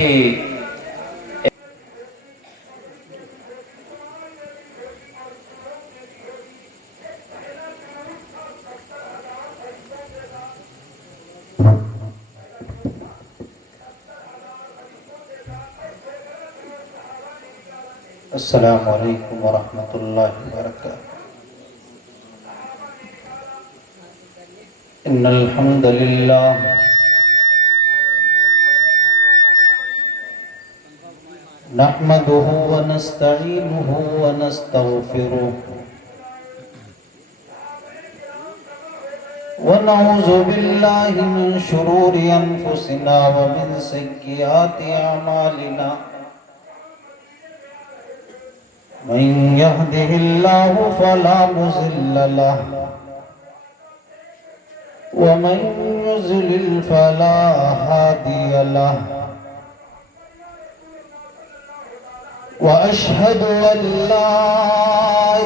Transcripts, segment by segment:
کہ السلام علیکم ورحمۃ اللہ وبرکاتہ۔ ان الحمد للہ نحمده ونستعینه ونستغفره ونعوذ باللہ من شرور انفسنا ومن سیئات اعمالنا، من يهده الله فلا مضل له ومن يضلل فلا هادي له، وأشهد أن لا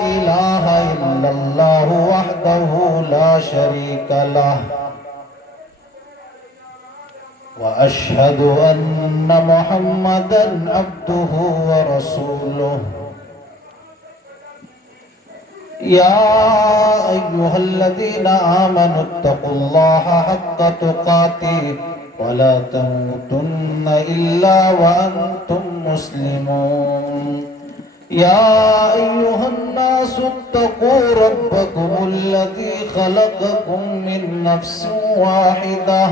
إله إلا الله وحده لا شريك له، وأشهد أن محمدا عبده ورسوله۔ يا أيها الذين آمنوا اتقوا الله حق تقاته ولا تموتن إلا وأنتم مسلمون۔ يا أيها الناس اتقوا ربكم الذي خلقكم من نفس واحدة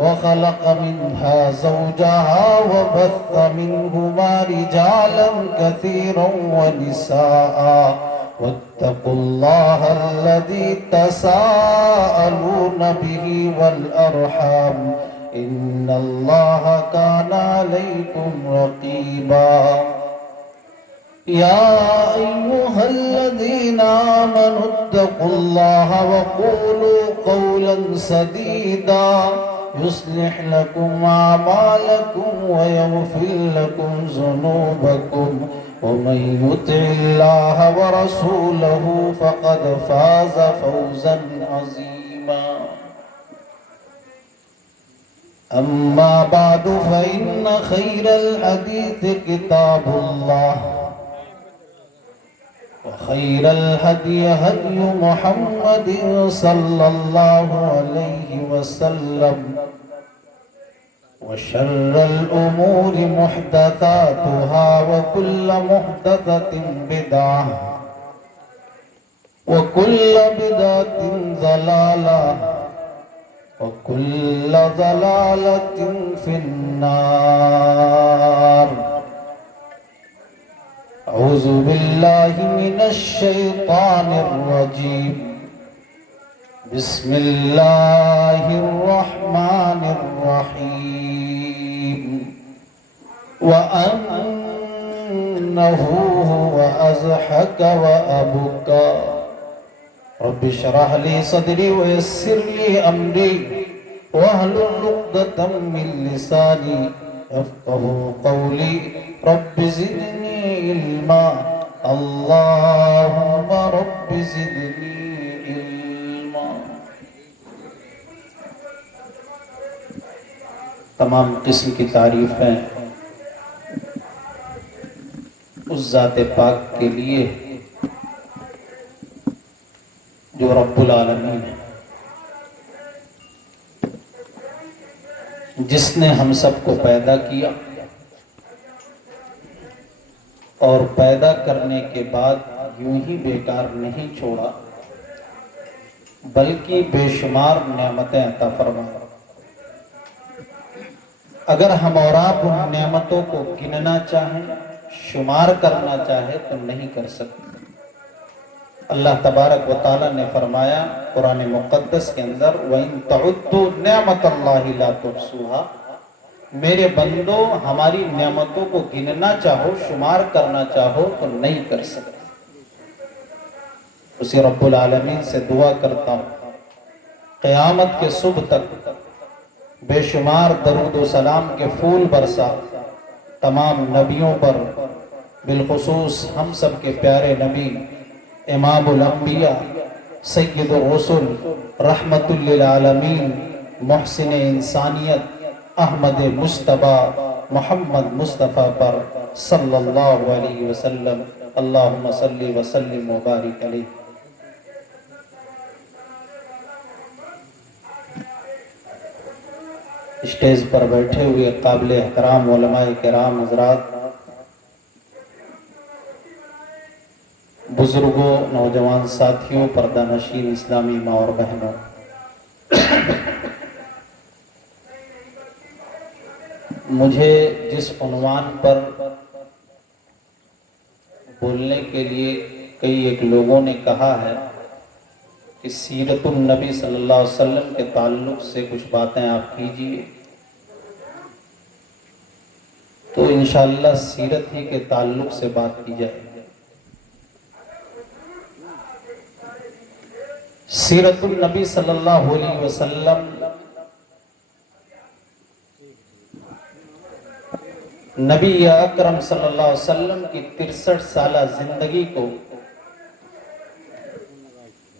وخلق منها زوجها وبث منهما رجالا كثيرا ونساء، واتقوا الله الذي تساءلون به والأرحام إن الله كان عليكم رقيبا۔ يا أيها الذين آمنوا اتقوا الله وقولوا قولا سديدا يصلح لكم أعمالكم ويغفر لكم ذنوبكم، ومن يطع الله ورسوله فقد فاز فوزا عظيما۔ أما بعد فإن خير الحديث كتاب الله، وخير الهدي هدي محمد صلى الله عليه وسلم، وشر الأمور محدثاتها وكل محدثة بدعة وكل بدعة ضلالة وكل ضلالة في النار۔ أعوذ بالله من الشيطان الرجيم، بسم الله الرحمن الرحيم، وأنه هو أضحك وأبكى، رب اشرح لي صدري ويسر لي أمري واحلل عقدة من لساني يفقهوا قولي، رب زدني علما، اللهم رب زدني علما۔ تمام قسم کی تعریفیں اس ذات پاک کے لیے جو رب العالمین ہے، جس نے ہم سب کو پیدا کیا اور پیدا کرنے کے بعد یوں ہی بیکار نہیں چھوڑا بلکہ بے شمار نعمتیں عطا فرمایا۔ اگر ہم اور آپ ان نعمتوں کو گننا چاہیں، شمار کرنا چاہیں تو نہیں کر سکتے۔ اللہ تبارک و تعالیٰ نے فرمایا قرآن مقدس کے اندر وَإِن تَعُدُّوا نِعْمَةَ اللَّهِ لَا تُحْصُوهَا، میرے بندو ہماری نعمتوں کو گننا چاہو، شمار کرنا چاہو تو نہیں کر سکتے۔ اسی رب العالمین سے دعا کرتا ہوں قیامت کے صبح تک بے شمار درود و سلام کے پھول برسا تمام نبیوں پر، بالخصوص ہم سب کے پیارے نبی امام الانبیاء سید الرسل رحمت للعالمین محسن انسانیت احمد مجتبیٰ محمد مصطفیٰ پر صلی اللہ علیہ وسلم۔ اللہم صلی وسلم وبارک علیہ۔ اسٹیج پر بیٹھے ہوئے قابل احترام علماء کرام حضرات، بزرگوں، نوجوان ساتھیوں، پردہ نشین اسلامی ماں اور بہنوں، مجھے جس عنوان پر بولنے کے لیے کئی ایک لوگوں نے کہا ہے کہ سیرت النبی صلی اللہ علیہ وسلم کے تعلق سے کچھ باتیں آپ کیجئے، تو انشاءاللہ سیرت ہی کے تعلق سے بات کی جائے۔ سیرت النبی صلی اللہ علیہ وسلم نبی اکرم صلی اللہ علیہ وسلم کی 63 سالہ زندگی کو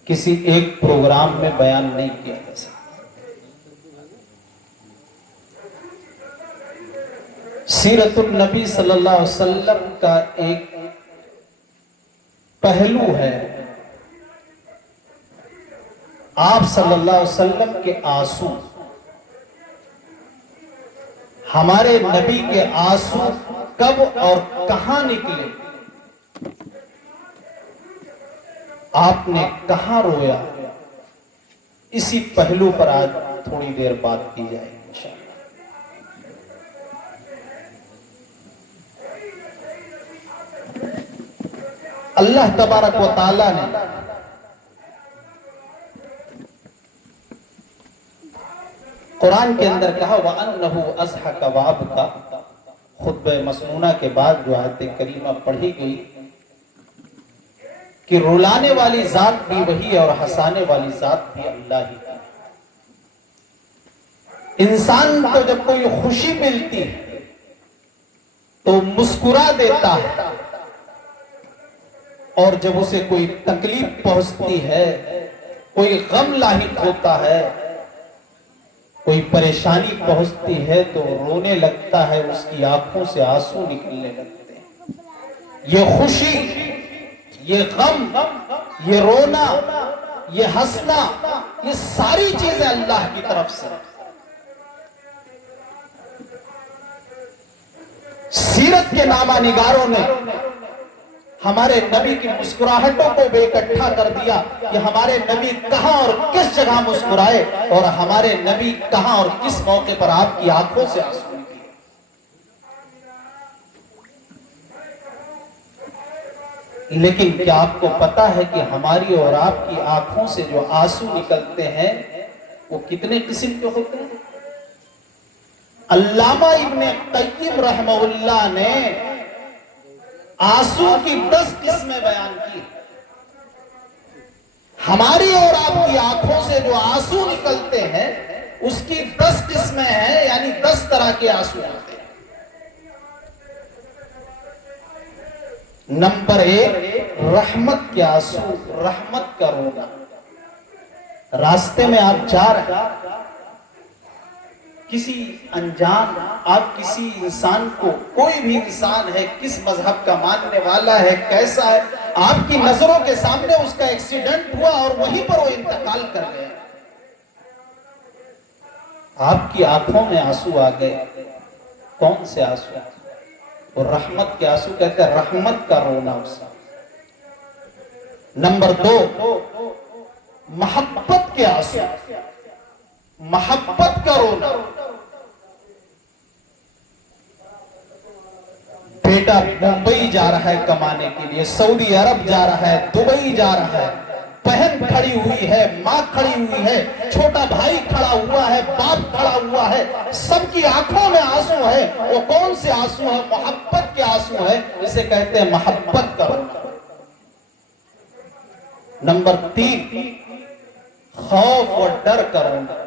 کسی ایک پروگرام میں بیان نہیں کیا جا سکتا۔ سیرت النبی صلی اللہ علیہ وسلم کا ایک پہلو ہے آپ صلی اللہ علیہ وسلم کے آنسو۔ ہمارے نبی کے آنسو کب اور کہاں نکلے، آپ نے کہاں رویا، اسی پہلو پر آج تھوڑی دیر بات کی جائے انشاءاللہ۔ اللہ تبارک و تعالی نے قرآن کے اندر کہا وَأَنَّهُ أَضْحَكَ وَأَبْكَى۔ خطبہ مسنونہ کے بعد جو آیت کریمہ پڑھی گئی کہ رلانے والی ذات بھی وہی ہے اور ہنسانے والی ذات بھی اللہ ہی ہے۔ انسان کو جب کوئی خوشی ملتی ہے تو مسکرا دیتا ہے، اور جب اسے کوئی تکلیف پہنچتی ہے، کوئی غم لاحق ہوتا ہے، کوئی پریشانی پہنچتی ہے تو رونے لگتا ہے، اس کی آنکھوں سے آنسو نکلنے لگتے ہیں۔ یہ خوشی، یہ غم، یہ رونا، یہ ہنسنا، یہ ساری چیزیں اللہ کی طرف سے۔ سیرت کے نامہ نگاروں نے ہمارے نبی کی مسکراہٹوں کو بے اکٹھا کر دیا کہ ہمارے نبی کہاں اور کس جگہ مسکرائے، اور ہمارے نبی کہاں اور کس موقع پر آپ کی آنکھوں سے آنسو نکلے۔ لیکن کیا آپ کو پتا ہے کہ ہماری اور آپ کی آنکھوں سے جو آنسو نکلتے ہیں وہ کتنے قسم کے ہوتے ہیں؟ علامہ ابن قیم رحمہ اللہ نے آنسو کی 10 قسمیں بیان کی۔ ہماری اور آپ کی آنکھوں سے جو آنسو نکلتے ہیں اس کی 10 قسمیں ہیں، یعنی 10 طرح کے آنسو ہوتے ہیں۔ نمبر 1، رحمت کے آنسو، رحمت کا رونا۔ راستے میں آپ جا رہے ہیں، کسی انجان، آپ کسی انسان کو، کوئی بھی انسان ہے، کس مذہب کا ماننے والا ہے، کیسا ہے، آپ کی نظروں کے سامنے اس کا ایکسیڈنٹ ہوا اور وہیں پر وہ انتقال کر گیا، آپ کی آنکھوں میں آنسو آ گئے۔ کون سے آنسو؟ وہ رحمت کے آنسو کہتے ہیں، رحمت کا رونا اسے۔ نمبر 2، محبت کے آنسو، محبت کا رونا۔ بیٹا ممبئی جا رہا ہے کمانے کے لیے، سعودی عرب جا رہا ہے، دبئی جا رہا ہے، بہن کھڑی ہوئی ہے، ماں کھڑی ہوئی ہے، چھوٹا بھائی کھڑا ہوا ہے، باپ کھڑا ہوا ہے، سب کی آنکھوں میں آنسو ہے۔ وہ کون سے آنسو ہے؟ محبت کے آنسو ہے، جسے کہتے ہیں محبت کا رونا۔ نمبر 3، خوف اور ڈر کا رونا۔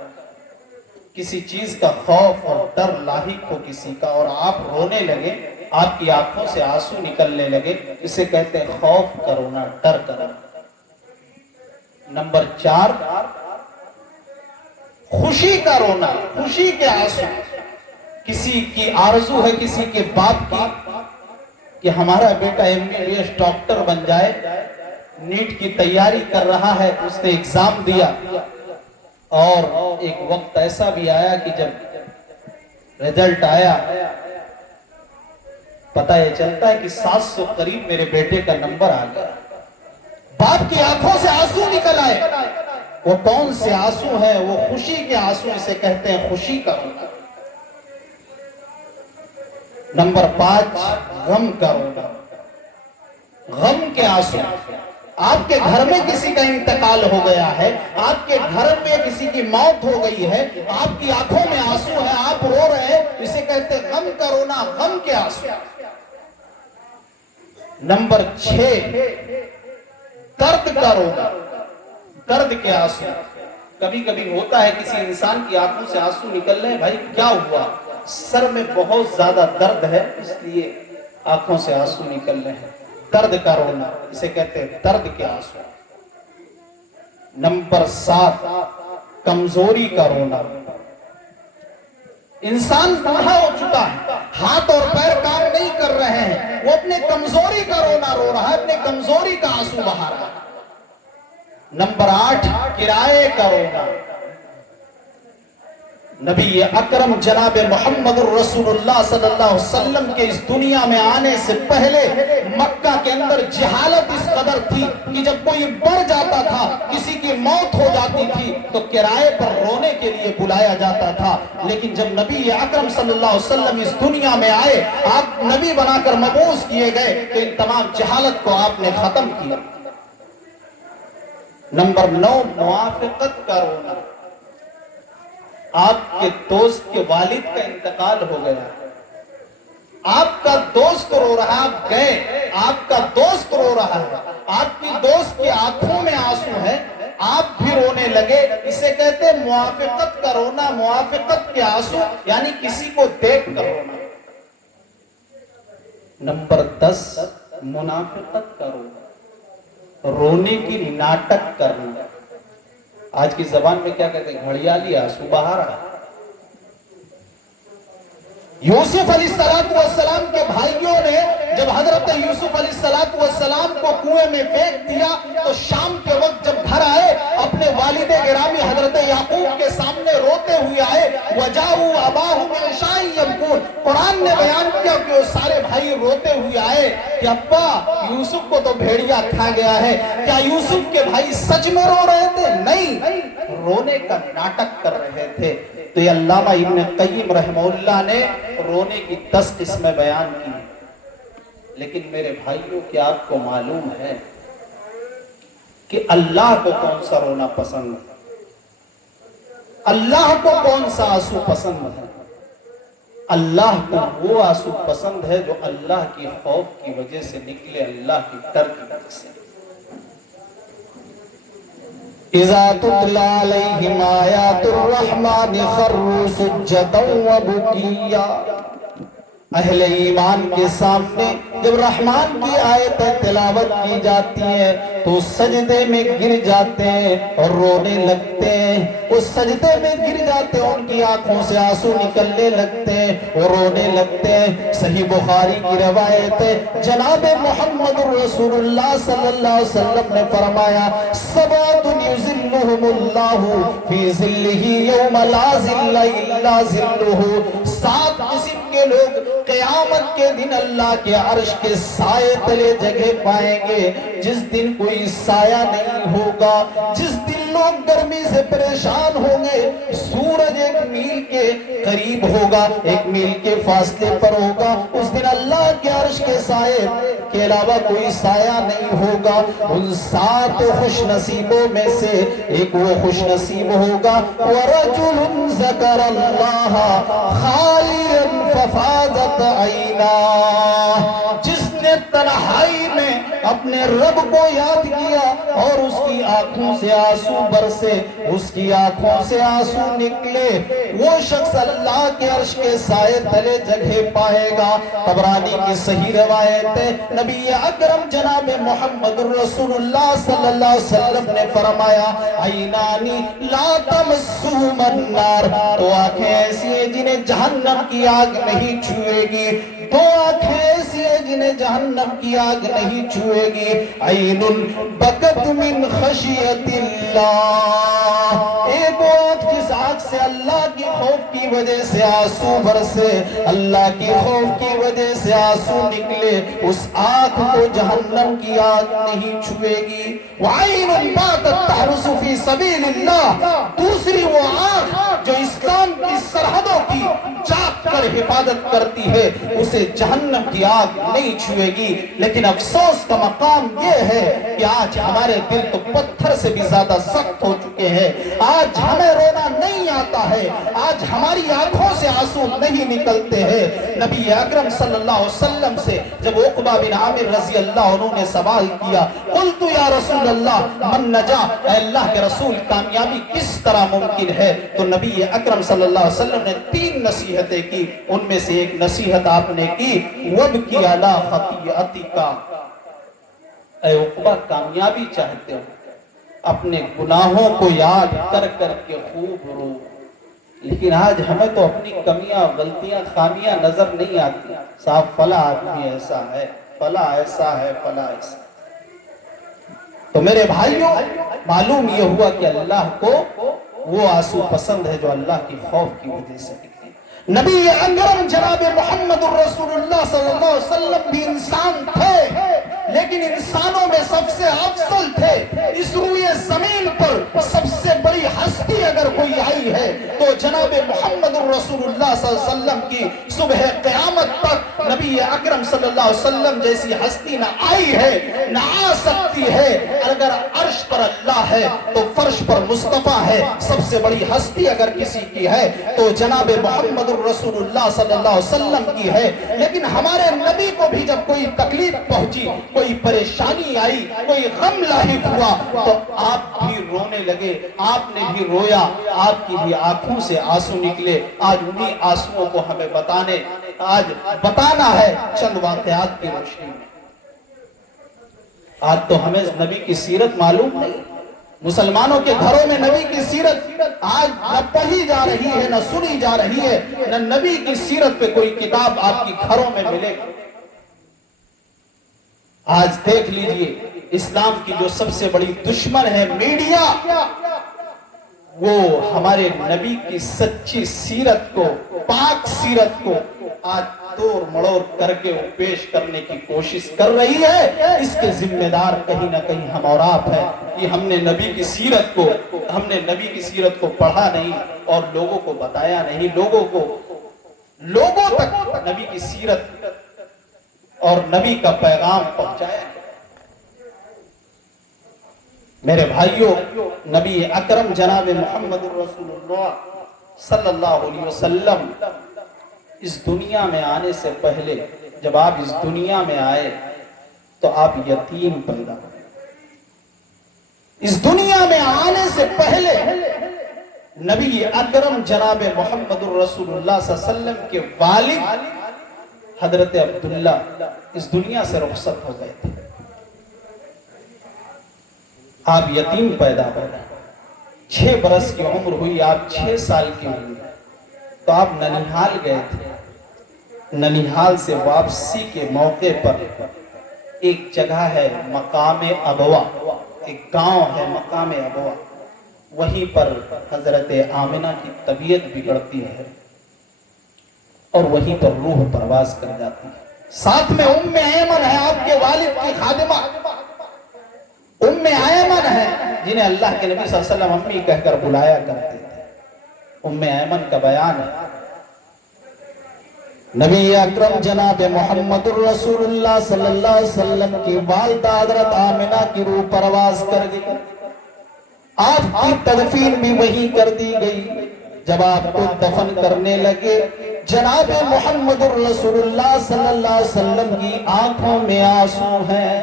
کسی چیز کا خوف اور ڈر لاحق ہو کسی کا اور آپ رونے لگے، آپ کی آنکھوں سے آنسو نکلنے لگے، اسے کہتے ہیں خوف کا رونا، ڈر کا رونا۔ نمبر 4، خوشی کا رونا، خوشی کے آنسو۔ کسی کی آرزو ہے کسی کے باپ کی کہ ہمارا بیٹا MBBS ڈاکٹر بن جائے، نیٹ کی تیاری کر رہا ہے، اس نے ایگزام دیا اور ایک وقت ایسا بھی آیا کہ جب رزلٹ آیا پتہ یہ چلتا ہے کہ 700 قریب میرے بیٹے کا نمبر آ گیا۔ باپ کی آنکھوں سے آنسو نکل آئے۔ وہ کون سے آنسو ہیں؟ وہ خوشی کے آنسو، اسے کہتے ہیں خوشی کا رونا۔ نمبر 5، غم کا رونا، غم کے آنسو۔ آپ کے گھر میں کسی کا انتقال ہو گیا ہے، آپ کے گھر میں کسی کی موت ہو گئی ہے، آپ کی آنکھوں میں آنسو ہے، آپ رو رہے ہیں، اسے کہتے ہیں غم کا رونا، غم کے آنسو۔ نمبر 6، درد کا رونا، درد کے آنسو۔ کبھی کبھی ہوتا ہے کسی انسان کی آنکھوں سے آنسو نکل رہے ہیں، بھائی کیا ہوا؟ سر میں بہت زیادہ درد ہے اس لیے آنکھوں سے آنسو نکل رہے ہیں، درد کا رونا، اسے کہتے ہیں درد کے آنسو۔ نمبر 7، کمزوری کا رونا۔ انسان بوڑھا ہو چکا ہے، ہاتھ اور پیر کام نہیں کر رہے ہیں، وہ اپنے کمزوری کا رونا رو رہا ہے، اپنے کمزوری کا آنسو بہا رہا ہے۔ نمبر 8، کرائے کا رونا۔ نبی اکرم جناب محمد الرسول اللہ صلی اللہ علیہ وسلم کے اس دنیا میں آنے سے پہلے مکہ کے اندر جہالت اس قدر تھی کہ جب کوئی مر جاتا تھا، کسی کی موت ہو جاتی تھی تو کرائے پر رونے کے لیے بلایا جاتا تھا۔ لیکن جب نبی اکرم صلی اللہ علیہ وسلم اس دنیا میں آئے، آپ نبی بنا کر مبعوث کیے گئے تو ان تمام جہالت کو آپ نے ختم کیا۔ نمبر 9، موافقت کا رونا۔ آپ کے دوست کے والد کا انتقال ہو گیا، آپ کا دوست رو رہا ہے، آپ گئے، آپ کا دوست رو رہا ہے، آپ کی دوست کی آنکھوں میں آنسو ہے، آپ بھی رونے لگے، اسے کہتے ہیں موافقت کا رونا، موافقت کے آنسو، یعنی کسی کو دیکھ کر رونا۔ نمبر 10، منافقت کا رونا، رونے کی ناٹک کرنا۔ آج کی زبان میں کیا کہتے ہیں؟ گھڑیالی آنسو بہا رہا ہے۔ یوسف علیہ السلام کے بھائیوں نے جب حضرت یوسف علیہ السلام کو کنویں میں پھینک دیا تو شام کے وقت جب گھر آئے، اپنے والد گرامی حضرت یعقوب کے سامنے روتے ہوئے آئے، وَجَاءُوا أَبَاهُمْ عِشَاءً يَبْكُونَ۔ قرآن نے بیان کیا کہ وہ سارے بھائی روتے ہوئے آئے کہ ابا یوسف کو تو بھیڑیا کھا گیا ہے۔ کیا یوسف کے بھائی سچ میں رو رہے تھے؟ نہیں، رونے کا ناٹک کر رہے تھے۔ تو یہ علامہ ابن قیم رحمہ اللہ نے رونے کی 10 قسمیں بیان کی۔ لیکن میرے بھائیوں، کیا آپ کو معلوم ہے کہ اللہ کو کون سا رونا پسند ہے؟ اللہ کو کون سا آنسو پسند ہے؟ اللہ کو وہ آنسو پسند ہے جو اللہ کی خوف کی وجہ سے نکلے، اللہ کی ڈر کی وجہ سے۔ اذا تتلى عليهم آیات الرحمن خروا سجدا وبكيا۔ اہل ایمان کے سامنے جب رحمان کی آیتیں تلاوت کی جاتی ہیں تو سجدے میں گر جاتے ہیں اور رونے لگتے ہیں، اس سجدے میں گر جاتے ہیں، ان کی آنکھوں سے آنسو نکلنے لگتے ہیں، وہ رونے لگتے ہیں۔ صحیح بخاری کی روایت ہے، جناب محمد الرسول اللہ صلی اللہ علیہ وسلم نے فرمایا، سبعۃ یظلھم اللہ فی ظلہ یوم لا ظل الا ظلہ۔ 7 قسم کے لوگ قیامت کے دن اللہ کے عرش کے سائے تلے جگہ پائیں گے، جس دن کوئی سایہ نہیں ہوگا، جس دن لوگ گرمی سے پریشان ہوں گے، سورج 1 میل کے قریب ہوگا، 1 میل کے فاصلے پر ہوگا، اس دن اللہ کے عرش کے سائے کے علاوہ کوئی سایہ نہیں ہوگا۔ ان 7 خوش نصیبوں میں سے ایک وہ خوش نصیب ہوگا، وَرَجُلٌ ذَكَرَ اللَّهَ خَالِيًا فَفَاضَتْ عَيْنَاهُ، جس نے تنہائی میں اپنے رب کو یاد کیا اور اس کی آنکھوں سے آنسو برسے، اس کی آنکھوں سے آنسو نکلے، وہ شخص اللہ کے عرش کے سائے تلے جگہ پائے گا۔ طبرانی کی صحیح روایت ہے، نبی اکرم جناب محمد رسول اللہ صلی اللہ علیہ وسلم نے فرمایا عینانی لا تمسہما النار، دو آنکھیں ایسی ہیں جنہیں جہنم کی آگ نہیں چھوئے گی، دو آنکھیں ایسی ہیں جنہیں جہنم کی آگ نہیں چھوئے گی، عین بکت من خشیت اللہ، ایک آنکھ جس آنکھ سے اللہ کی خوف کی وجہ سے آنسو برسے، اللہ کی خوف کی وجہ سے آنسو نکلے، اس آنکھ کو جہنم کی آگ نہیں چھوئے گی۔ وعین باتت تحرس فی سبیل اللہ، دوسری وہ آنکھ جو اسلام کی سرحدوں کی جاگ کر حفاظت کرتی ہے، اسے جہنم کی آگ نہیں چھوئے گی۔ لیکن افسوس کا مقام یہ ہے کہ آج ہمارے دل تو پتھر سے بھی زیادہ سخت ہو چکے ہیں، آج ہمیں رونا نہیں آتا ہے، آج ہماری آنکھوں سے آنسو نہیں نکلتے ہیں۔ نبی اکرم صلی اللہ علیہ وسلم سے جب عقبہ بن عامر رضی اللہ عنہ نے سوال کیا، قلت یا رسول اللہ من نجا، اے اللہ کے رسول کامیابی کس طرح ممکن ہے؟ تو نبی اکرم صلی اللہ علیہ وسلم نے 3 نصیحتیں کی، ان میں سے ایک نصیحت آپ نے کی وَبْكِ عَلَىٰ خَطِيئَتِكَ، اے عقبہ کامیابی چاہتے ہو اپنے گناہوں کو یاد کر کر کے خوب رو۔ لیکن آج ہمیں تو اپنی کمیاں غلطیاں خامیاں نظر نہیں آتی، صاحب فلاں آدمی ایسا ہے، فلاں ایسا ہے، فلاں ایسا۔ تو میرے بھائیوں معلوم یہ ہوا کہ اللہ کو وہ آنسو پسند ہے جو اللہ کی خوف کی وجہ سے نکلے۔ نبی اکرم جناب محمد رسول اللہ صلی اللہ علیہ وسلم بھی انسان تھے، لیکن انسانوں میں سب سے افضل تھے۔ اس روئے زمین پر سب سے بڑی ہستی اگر کوئی آئی ہے تو جناب محمد رسول اللہ صلی اللہ علیہ وسلم کی صبح قیامت تک نبی اکرم صلی اللہ علیہ وسلم جیسی ہستی نہ آئی ہے نہ آ سکتی ہے۔ اگر عرش پر اللہ ہے تو فرش پر مصطفیٰ ہے، سب سے بڑی ہستی اگر کسی کی ہے تو جناب محمد رسول اللہ صلی اللہ علیہ وسلم کی ہے۔ لیکن ہمارے نبی کو بھی جب کوئی تکلیف پہنچی، کوئی پریشانی آئی، کوئی غم لاحق ہوا تو آپ بھی رونے لگے، آپ نے بھی رویا، آپ کی بھی آنکھوں سے آنسو نکلے۔ آج انہی آنسوؤں کو ہمیں بتانا ہے چند واقعات کی روشنی میں۔ آج تو ہمیں نبی کی سیرت معلوم نہیں، مسلمانوں کے گھروں میں نبی کی سیرت آج نہ پڑھی جا رہی ہے، نہ سنی جا رہی ہے، نہ نبی کی سیرت پہ کوئی کتاب آپ کی گھروں میں ملے گی۔ آج دیکھ لیجئے اسلام کی جو سب سے بڑی دشمن ہے میڈیا، وہ ہمارے نبی کی سچی سیرت کو، پاک سیرت کو آج توڑ مڑوڑ کر کے وہ پیش کرنے کی کوشش کر رہی ہے۔ اس کے ذمہ دار کہیں نہ کہیں ہم اور آپ ہیں کہ ہم نے نبی کی سیرت کو پڑھا نہیں اور لوگوں کو بتایا نہیں، لوگوں تک نبی کی سیرت اور نبی کا پیغام پہنچایا۔ میرے بھائیوں نبی اکرم جناب محمد رسول اللہ صلی اللہ علیہ وسلم اس دنیا میں آنے سے پہلے، جب آپ اس دنیا میں آئے تو آپ یتیم پیدا ہوئے۔ اس دنیا میں آنے سے پہلے نبی اکرم جناب محمد رسول اللہ صلی اللہ علیہ وسلم کے والد حضرت عبداللہ اس دنیا سے رخصت ہو گئے تھے۔ آپ یتیم پیدا ہو گئے، 6 برس کی عمر ہوئی، آپ 6 سال کی ہوئی تو آپ ننیحال گئے تھے۔ ننیحال سے واپسی کے موقع پر ایک جگہ ہے مقام ابوا، ایک گاؤں ہے مقام ابوا، وہیں پر حضرت آمنہ کی طبیعت بگڑتی ہے اور وہیں پر روح پرواز کر جاتی ہے۔ ساتھ میں ام ایمن ہے، آپ کے والد کی خادمہ ام ایمن ہے، جنہیں اللہ کے نبی صلی اللہ علیہ وسلم امی کہہ کر بلایا کرتے تھے۔ ام ایمن کا بیان ہے، نبی اکرم جناب محمد رسول اللہ صلی اللہ علیہ وسلم کی والدہ حضرت آمنہ کی روح پرواز کر گئی، آپ کی تدفین بھی وہی کر دی گئی۔ جب آپ کو دفن کرنے لگے، جناب محمد رسول اللہ صلی اللہ علیہ وسلم کی آنکھوں میں آنسو ہیں،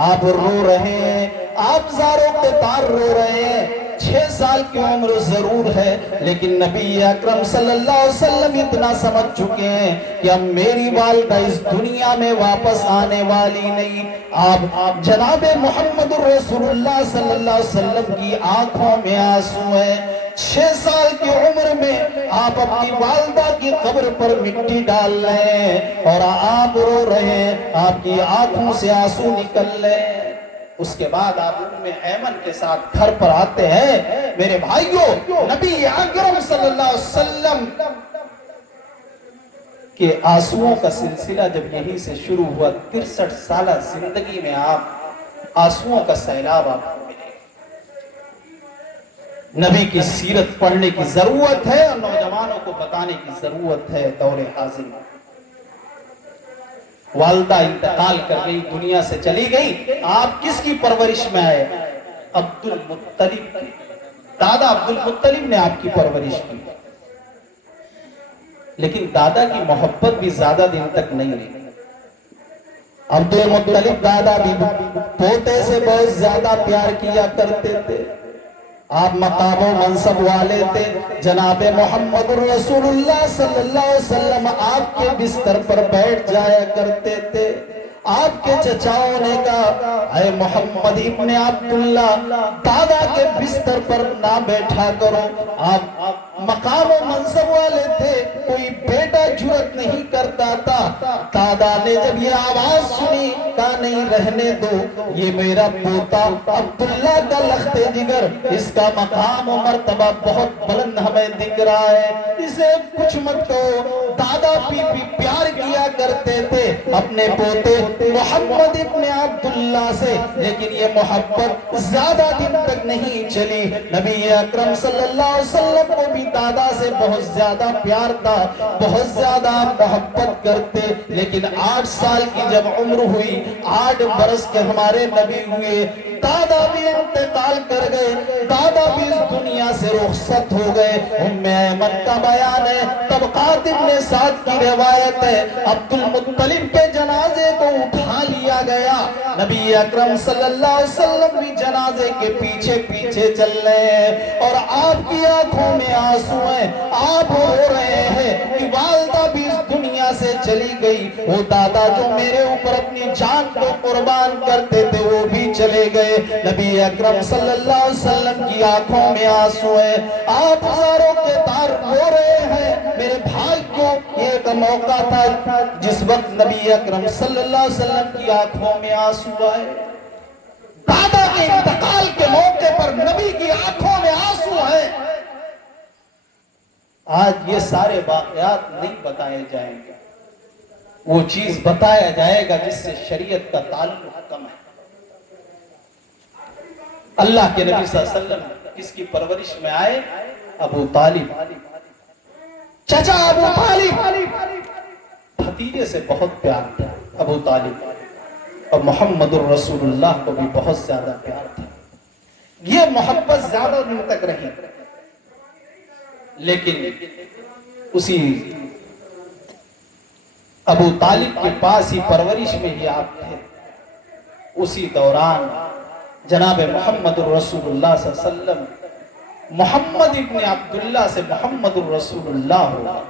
آپ رو رہے ہیں، آپ زاروں پہ تار رو رہے ہیں۔ 6 سال کی عمر ضرور ہے، لیکن نبی اکرم صلی اللہ علیہ وسلم اتنا سمجھ چکے ہیں کہ اب میری والدہ اس دنیا میں واپس آنے والی نہیں۔ آپ جناب محمد الرسول اللہ صلی اللہ علیہ وسلم کی آنکھوں میں آنسو ہیں۔ 6 سال کی عمر میں آپ اپنی والدہ کی قبر پر مٹی ڈال رہے ہیں اور آپ رو رہے ہیں، آپ کی آنکھوں سے آنسو نکل رہے ہیں۔ اس کے بعد آپ ام ایمن کے ساتھ گھر پر آتے ہیں۔ میرے بھائیوں، نبی اکرم صلی اللہ علیہ وسلم کے آنسوؤں کا سلسلہ جب یہیں سے شروع ہوا، 63 سالہ زندگی میں آپ آنسوؤں کا سیلاب آپ کو ملے۔ نبی کی سیرت پڑھنے کی ضرورت ہے اور نوجوانوں کو بتانے کی ضرورت ہے دور حاضر میں۔ والدہ انتقال کر گئی، دنیا سے چلی گئی، آپ کس کی پرورش میں آئے؟ عبد المطلب، دادا عبد المطلب نے آپ کی پرورش کی، لیکن دادا کی محبت بھی زیادہ دن تک نہیں رہی۔ عبد المطلب دادا بھی پوتے سے بہت زیادہ پیار کیا کرتے تھے، آپ مقام و منصب والے تھے۔ جناب محمد رسول اللہ صلی اللہ علیہ وسلم آپ کے بستر پر بیٹھ جایا کرتے تھے۔ آپ کے چچاؤں نے کہا، اے محمد ابن عبداللہ، دادا کے بستر پر نہ بیٹھا کرو۔ آپ مقام و منصب والے تھے، کوئی بیٹا جرأت نہیں کرتا تھا۔ دادا نے جب یہ آواز سنی، کہا نہیں رہنے دو، یہ میرا پوتا عبداللہ کا لخت جگر، اس کا مقام و مرتبہ بہت بلند ہمیں دکھ رہا ہے، اسے کچھ مت کہو۔ دادا بھی پیار کیا کرتے تھے اپنے پوتے محمد ابن عبداللہ سے، لیکن یہ محبت زیادہ دن تک نہیں چلی۔ نبی اکرم صلی اللہ علیہ وسلم کو بھی دادا سے بہت زیادہ پیار تھا، بہت زیادہ محبت کرتے، لیکن 8 سال کی جب عمر ہوئی، 8 برس کے ہمارے نبی ہوئے، دادا بھی انتقال کر گئے، دادا بھی اس دنیا سے رخصت ہو گئے۔ ام ایمن کا بیان ہے، طبقات ابن سعد کی روایت ہے، عبد المطلب کے جنازے کو اٹھا لیا گیا، نبی اکرم صلی اللہ علیہ وسلم بھی جنازے کے پیچھے پیچھے چل رہے ہیں اور آپ کی آنکھوں میں آنسو ہیں، آپ رو رہے ہیں کہ والدہ بھی اس دنیا سے چلی گئی، وہ دادا جو میرے اوپر اپنی جان کو قربان کرتے تھے وہ بھی چلے گئے۔ نبی اکرم صلی اللہ علیہ وسلم کی آنکھوں میں آنسو ہیں، آپ ہزاروں کے تار رو رہے ہیں۔ میرے بھائی کو ایک موقع تھا جس وقت نبی اکرم صلی اللہ علیہ وسلم کی آنکھوں میں آنسو آئے، دادا کے انتقال کے موقع پر نبی کی آنکھوں میں آنسو ہیں۔ آج یہ سارے واقعات نہیں بتائے جائیں گے، وہ چیز بتایا جائے گا جس سے شریعت کا تعلق کم ہے۔ اللہ کے نبی صلی اللہ علیہ وسلم کس کی پرورش میں آئے؟ ابو طالب، چچا ابو طالب، بھتیجے سے بہت پیار تھا ابو طالب، اور محمد الرسول اللہ کو بھی بہت زیادہ پیار تھا۔ یہ محبت زیادہ دن تک رہی، لیکن اسی ابو طالب کے پاس ہی پرورش میں ہی آپ تھے۔ اسی دوران جناب محمد الرسول اللہ صلی اللہ علیہ وسلم محمد ابن عبداللہ سے محمد الرسول اللہ ہوا،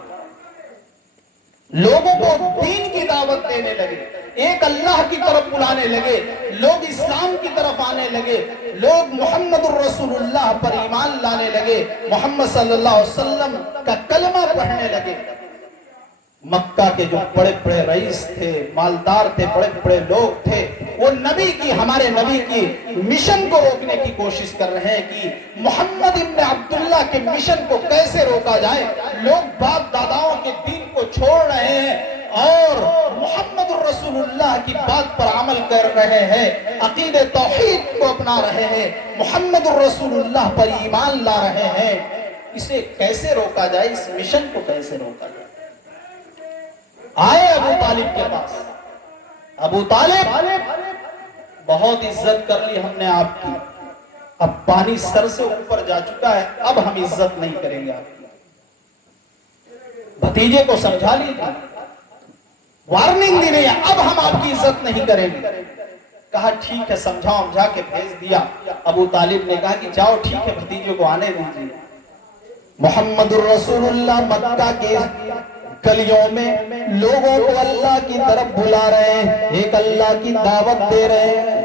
لوگوں کو دین کی دعوت دینے لگے، ایک اللہ کی طرف بلانے لگے، لوگ اسلام کی طرف آنے لگے، لوگ محمد الرسول اللہ پر ایمان لانے لگے، محمد صلی اللہ علیہ وسلم کا کلمہ پڑھنے لگے۔ مکہ کے جو بڑے بڑے رئیس تھے، مالدار تھے، بڑے بڑے لوگ تھے، وہ نبی کی، ہمارے نبی کی مشن کو روکنے کی کوشش کر رہے ہیں کہ محمد ابن عبداللہ کے مشن کو کیسے روکا جائے۔ لوگ باپ داداؤں کے دین کو چھوڑ رہے ہیں اور محمد الرسول اللہ کی بات پر عمل کر رہے ہیں، عقید توحید کو اپنا رہے ہیں، محمد الرسول اللہ پر ایمان لا رہے ہیں۔ اسے کیسے روکا جائے، اس مشن کو کیسے روکا جائے؟ آئے ابو طالب کے پاس، ابو طالب بہت عزت کر لی ہم نے آپ کی، اب پانی سر سے اوپر جا چکا ہے، اب ہم عزت نہیں کریں گے آپ کی۔ بھتیجے کو سمجھا لیجیے، وارننگ دی نہیں ہے، اب ہم آپ کی عزت نہیں کریں گے۔ کہا ٹھیک ہے سمجھا کے بھیج دیا۔ ابو طالب نے کہا کہ جاؤ ٹھیک ہے بھتیجے کو آنے دیجیے۔ محمد الرسول اللہ مکہ کے گلیوں میں لوگوں کو اللہ کی طرف بلا رہے ہیں، ایک اللہ کی دعوت دے رہے ہیں۔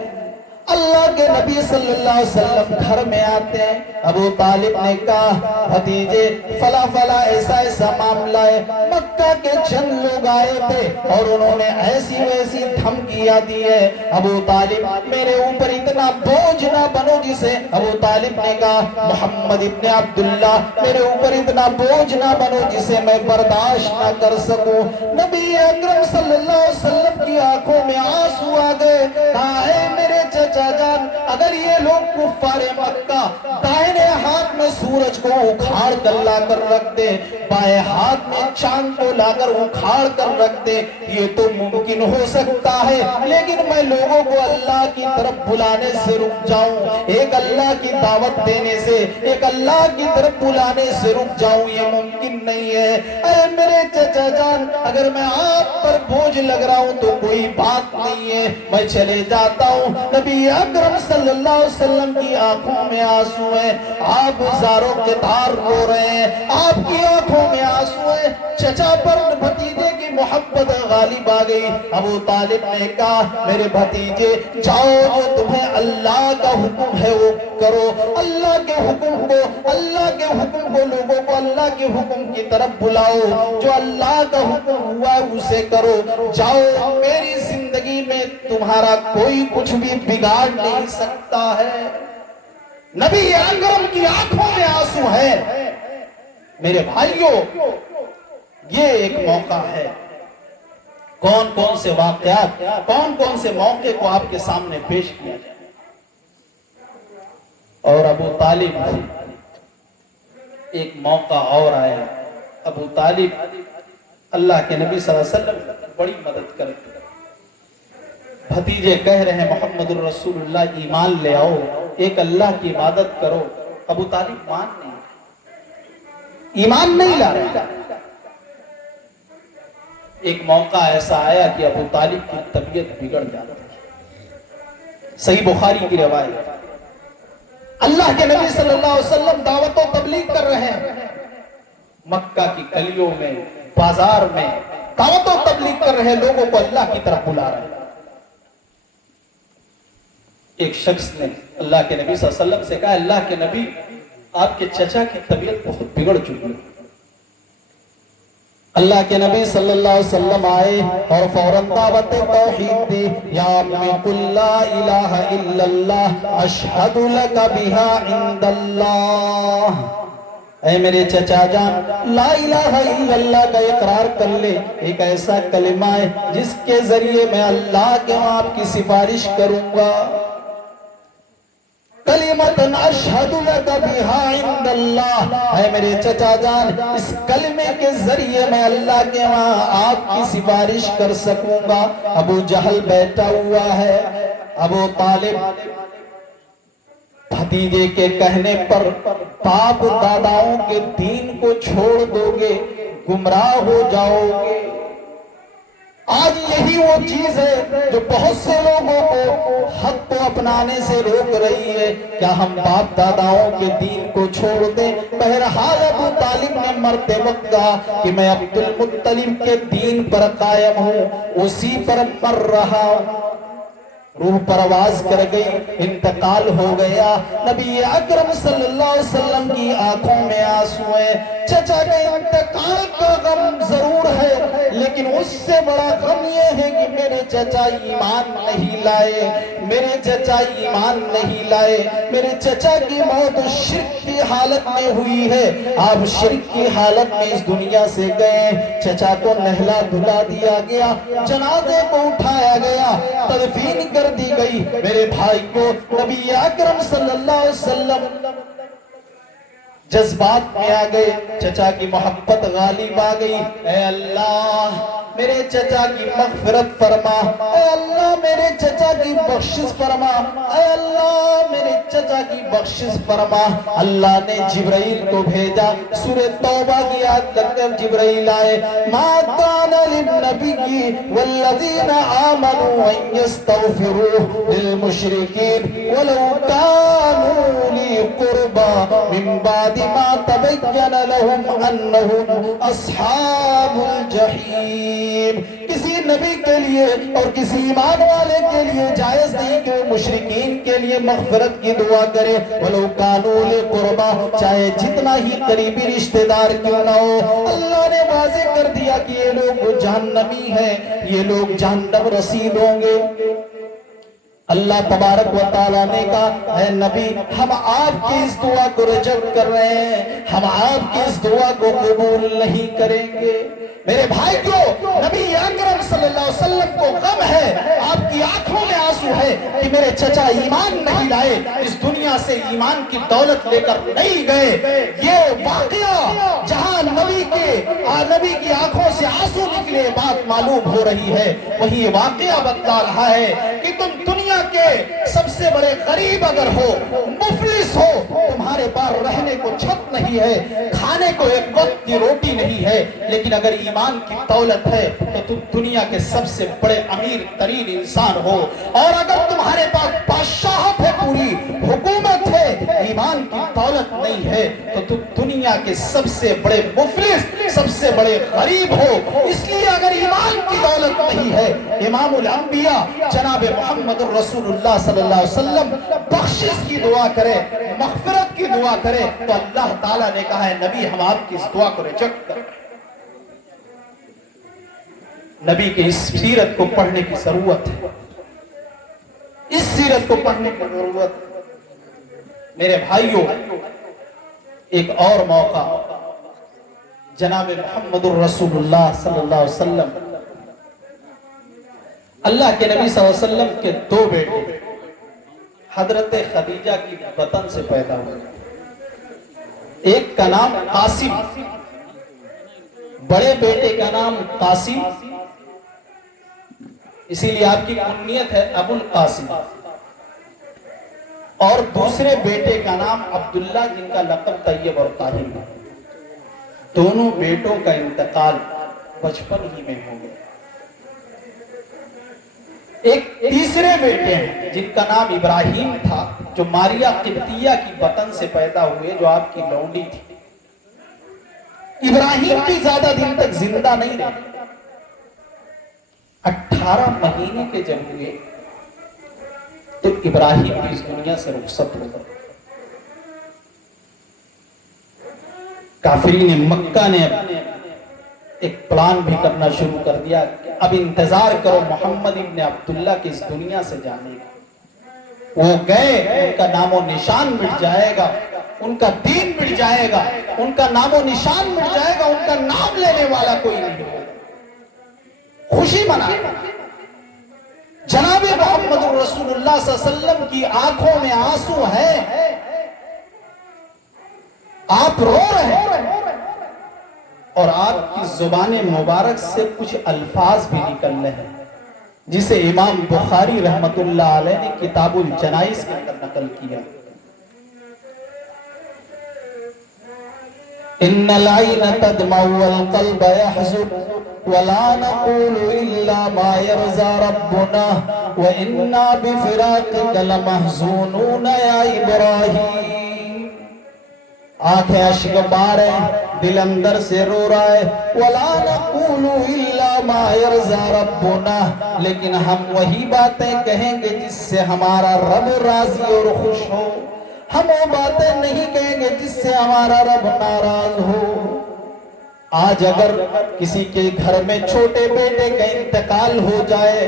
اللہ کے نبی صلی اللہ علیہ وسلم گھر میں آتے ہیں۔ ابو طالب نے کہا بھتیجے فلا فلا ایسا ایسا معاملہ ہے، مکہ کے چند لوگ آئے تھے اور انہوں نے ایسی ویسی دھمکیاں دی ہے۔ ابو طالب میرے اوپر اتنا بوجھ نہ بنو، جسے ابو طالب نے کہا محمد ابن عبداللہ میرے اوپر اتنا بوجھ نہ بنو جسے میں برداشت نہ کر سکوں۔ نبی اکرم صلی اللہ علیہ وسلم کی آنکھوں میں آنسو آ گئے۔ کہا اے میرے چچا جان، اگر یہ لوگ کفار مکہ دائیں ہاتھ میں سورج کو اکھاڑ کر لا کر رکھ دے، بائیں ہاتھ میں چاند کو لا کر اکھاڑ کر رکھ دے، یہ تو ممکن ہو سکتا ہے، لیکن میں لوگوں کو اللہ کی طرف بلانے سے رک جاؤں، ایک اللہ کی دعوت دینے سے، ایک اللہ کی طرف بلانے سے رک جاؤں، یہ ممکن نہیں ہے۔ اے میرے چچا جان، اگر میں آپ پر بوجھ لگ رہا ہوں تو کوئی بات نہیں ہے، میں چلے جاتا ہوں۔ نبی اکرم صلی اللہ علیہ وسلم کی آنکھوں میں آنسو ہیں، آپ زاروں کے دار رو رہے ہیں، آپ کی آنکھوں میں آنسو ہیں۔ چچا پر بھتیجے کی محبت غالب آ گئی۔ ابو طالب نے کہا میرے بھتیجے جاؤ، جو تمہیں اللہ کا حکم ہے وہ کرو، اللہ کے حکم کو لوگوں کو اللہ کے حکم کی طرف بلاؤ، جو اللہ کا حکم ہوا اسے کرو، جاؤ، میری زندگی میں تمہارا کوئی کچھ بھی بگاڑ نہیں سکتا ہے۔ نبی اکرم کی آنکھوں میں آنسو ہے۔ میرے بھائیوں، یہ ایک موقع ہے، کون کون سے واقعات، کون کون سے موقع کو آپ کے سامنے پیش کیا جائے۔ اور ابو طالب ایک موقع اور آیا، ابو طالب اللہ کے نبی صلی اللہ علیہ وسلم بڑی مدد کرتے، بھتیجے کہہ رہے ہیں محمد الرسول اللہ ایمان لے آؤ، ایک اللہ کی عبادت کرو، ابو طالب ایمان نہیں لا رہے۔ ایک موقع ایسا آیا کہ ابو طالب کی طبیعت بگڑ جاتی ہے، صحیح بخاری کی روایت، اللہ کے نبی صلی اللہ علیہ وسلم دعوت و تبلیغ کر رہے ہیں، مکہ کی گلیوں میں بازار میں دعوت و تبلیغ کر رہے، لوگوں کو اللہ کی طرف بلا رہے ہیں۔ ایک شخص نے اللہ کے نبی صلی اللہ علیہ وسلم سے کہا اللہ کے نبی آپ کے چچا کی طبیعت بہت بگڑ چکی ہے۔ اللہ کے نبی صلی اللہ علیہ وسلم آئے اور فوراً دعوت توحید دی، یا امی قل لا الہ الا اللہ اشہد لک بہا عند اللہ، اے میرے چچا جان لا الہ الا اللہ کا اقرار کر لے، ایک ایسا کلمہ ہے جس کے ذریعے میں اللہ کے وہاں آپ کی سفارش کروں گا، کلمتن اشہد لک بہا عند اللہ، اے میرے چچا جان اس کلمے کے ذریعے میں اللہ کے وہاں آپ کی سفارش کر سکوں گا۔ ابو جہل بیٹھا ہوا ہے، ابو طالب بھتیجے کے کہنے پر باپ داداؤں کے دین کو چھوڑ دو گے، گمراہ ہو جاؤ گے۔ آج یہی وہ چیز ہے جو بہت سے لوگوں کو حق کو اپنانے سے روک رہی ہے، کیا ہم باپ داداؤں کے دین کو چھوڑ دیں؟ بہرحال ابو طالب نے مرتے وقت کہا کہ میں عبد المطلب کے دین پر قائم ہوں، اسی پر مر رہا ہوں۔ روح پرواز کر گئی، انتقال ہو گیا، نبی اکرم صلی اللہ علیہ وسلم کی آنکھوں میں آنسو ہیں۔ چچا کے انتقال کا غم ضرور ہے، لیکن اس سے بڑا غم یہ ہے کہ میرے چچا ایمان نہیں لائے، میرے چچا ایمان نہیں لائے، میرے چچا کی موت شرک کی حالت میں ہوئی ہے، آپ شرک کی حالت میں اس دنیا سے گئے۔ چچا کو نہلا دھلا دیا گیا، جنازے کو اٹھایا گیا، تدفین کر دی گئی۔ میرے بھائی کو نبی اکرم صلی اللہ علیہ وسلم جذبات میں آ گئے، چچا کی محبت غالب آ گئی، اے اللہ میرے چچا کی مغفرت فرما، اے اللہ میرے چچا کی بخشش فرما، اے اللہ میرے چچا کی بخشش فرما۔ اللہ نے جبرائیل کو بھیجا، سورہ توبہ کی آیت لگ کر جبرائیل آئے، ما کان للنبی والذین آمنوا ان یستغفروا للمشرکین ولو کانوا لی قربا من بعد ما تبین لهم انہم اصحاب الجحیم۔ کسی نبی کے لیے اور کسی ایمان والے کے لیے جائز نہیں کہ وہ مشرکین کے لیے مغفرت کی دعا کرے، وَلَوْ كَانُوا أُولِي قُرْبَىٰ، چاہے جتنا ہی قریبی رشتہ دار کیوں نہ ہو۔ اللہ نے واضح کر دیا کہ یہ لوگ جہنمی ہیں، یہ لوگ جہنم رسید ہوں گے۔ اللہ تبارک و تعالیٰ نے کہا، اے نبی ہم آپ کی اس دعا کو ریجیکٹ کر رہے ہیں، ہم آپ کی اس دعا کو قبول نہیں کریں گے۔ میرے بھائیو، نبی اکرم صلی اللہ علیہ وسلم کو غم ہے، آپ کی آنکھوں میں آنسو ہے کہ میرے چچا ایمان نہیں لائے، اس دنیا سے ایمان کی دولت لے کر نہیں گئے۔ یہ واقعہ جہاں نبی کی آنکھوں سے آنسو نکلے بات معلوم ہو رہی ہے، وہی یہ واقعہ بتلا رہا ہے کہ تم دنیا کے سب سے بڑے غریب اگر ہو، مفلس ہو، تمہارے پاس رہنے کو چھت نہیں ہے، کھانے کو ایک وقت کی روٹی نہیں ہے، لیکن اگر ایمان کی دولت ہے تو تم دنیا کے سب سے بڑے امیر ترین انسان ہو، اور اگر تمہارے پاس بادشاہت ہے، پوری حکومت ہے، ایمان کی دولت نہیں ہے تو تم دنیا کے سب سے بڑے مفلس، سب سے بڑے غریب ہو۔ اس لیے اگر ایمان کی دولت نہیں ہے، امام الانبیاء جناب محمد رسول اللہ صلی اللہ علیہ وسلم بخشش کی دعا کرے، مغفرت کی دعا کرے، تو اللہ تعالیٰ نے کہا ہے نبی ہم آپ کی اس دعا کو ریجیکٹ کریں۔ نبی کی اس سیرت کو پڑھنے کی ضرورت ہے، اس سیرت کو پڑھنے کی ضرورت ہے۔ میرے بھائیوں، ایک اور موقع جناب محمد الرسول اللہ صلی اللہ علیہ وسلم، اللہ کے نبی صلی اللہ علیہ وسلم کے دو بیٹے حضرت خدیجہ کی بطن سے پیدا ہوئے۔ ایک کا نام قاسم، بڑے بیٹے کا نام قاسم، اسی لیے آپ کی کنیت ہے ابو القاسم، اور دوسرے بیٹے کا نام عبداللہ جن کا لقب طیب اور طاہر ہے۔ دونوں بیٹوں کا انتقال بچپن ہی میں ہو گیا۔ ایک تیسرے بیٹے ہیں جن کا نام ابراہیم تھا، جو ماریا قبطیہ کی بطن سے پیدا ہوئے، جو آپ کی لونڈی تھی۔ ابراہیم بھی زیادہ دن تک زندہ نہیں رہے، 18 مہینے کے جب ہوئے تو ابراہیم بھی اس دنیا سے رخصت ہو گئے۔ کافرین مکہ نے ایک پلان بھی کرنا شروع کر دیا کہ اب انتظار کرو محمد ابن عبداللہ کے اس دنیا سے جانے کا۔ وہ گئے، ان کا نام و نشان مٹ جائے گا، ان کا دین مٹ جائے گا، ان کا نام و نشان مٹ جائے گا، ان کا نام لینے والا کوئی نہیں ہوگا۔ خوشی منائے۔ جناب محمد رسول اللہ صلی اللہ علیہ وسلم کی آنکھوں میں آنسو ہے، آپ رو رہے ہیں، اور آپ کی زبان مبارک سے کچھ الفاظ بھی نکل رہے ہیں، جسے امام بخاری رحمت اللہ علیہ نے کتاب الجنائز کے اندر نقل کیا۔ ان العین تدمع والقلب يحزن ولا نقول الا ما يرضى ربنا وانا بفراقك لمحزونون يا ابراہیم۔ آنکھیں اشک بار ہیں، دل اندر سے رو رہا ہے، وَلَا نَقُولُ إِلَّا مَا يَرْضَى رَبُّنَا، لیکن ہم وہی باتیں کہیں گے جس سے ہمارا رب راضی اور خوش ہو، ہم وہ باتیں نہیں کہیں گے جس سے ہمارا رب ناراض ہو۔ آج اگر کسی کے گھر میں چھوٹے بیٹے کا انتقال ہو جائے،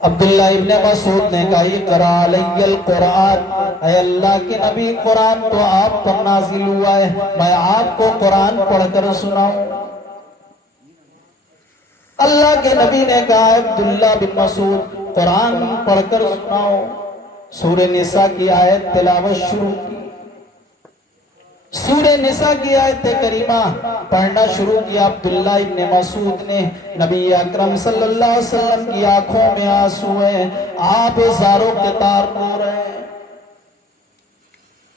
عبداللہ ابن مسعود نے کہا اقرا علی القرآن، اے اللہ کے نبی قرآن تو آپ پر نازل ہوا ہے، میں آپ کو قرآن پڑھ کر سناؤں۔ اللہ کے نبی نے کہا عبداللہ بن مسعود قرآن پڑھ کر سناؤ۔ سورہ نساء کی آیت تلاوت شروع کی، سورہ نساء کی آیت کریمہ پڑھنا شروع کیا۔ عبداللہ ابن مسعود نے، نبی اکرم صلی اللہ علیہ وسلم کی آنکھوں میں آنسو ہیں، آپ زاروں کے تار رو رہے ہیں،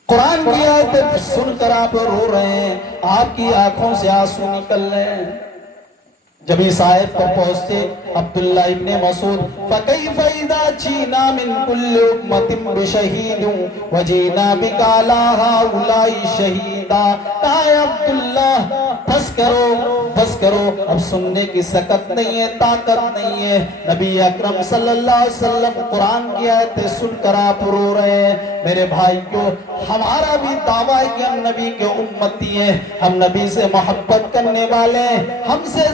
قرآن کی آیت سن کر آپ رو رہے ہیں، آپ کی آنکھوں سے آنسو نکل رہے ہیں۔ جب اس آیت پر پہنچتے عبداللہ ابن مسعود فَكَيْفَ إِذَا جِئْنَا مِن كُلِّ أُمَّةٍ بِشَهِيدٍ وَجِئْنَا بِكَ عَلَىٰ هَٰؤُلَاءِ شَهِيدًا۔ کہا عبداللہ بس کرو، اب سننے کی سکت نہیں ہے، طاقت نہیں ہے۔ نبی اکرم صلی اللہ علیہ وسلم قرآن کی آیتیں سن کر آپ رو رہے ہیں۔ میرے بھائیو، ہمارا بھی دعویٰ ہے کہ ہم نبی کے امتی ہیں، ہم نبی سے محبت کرنے والے ہیں، ہم سے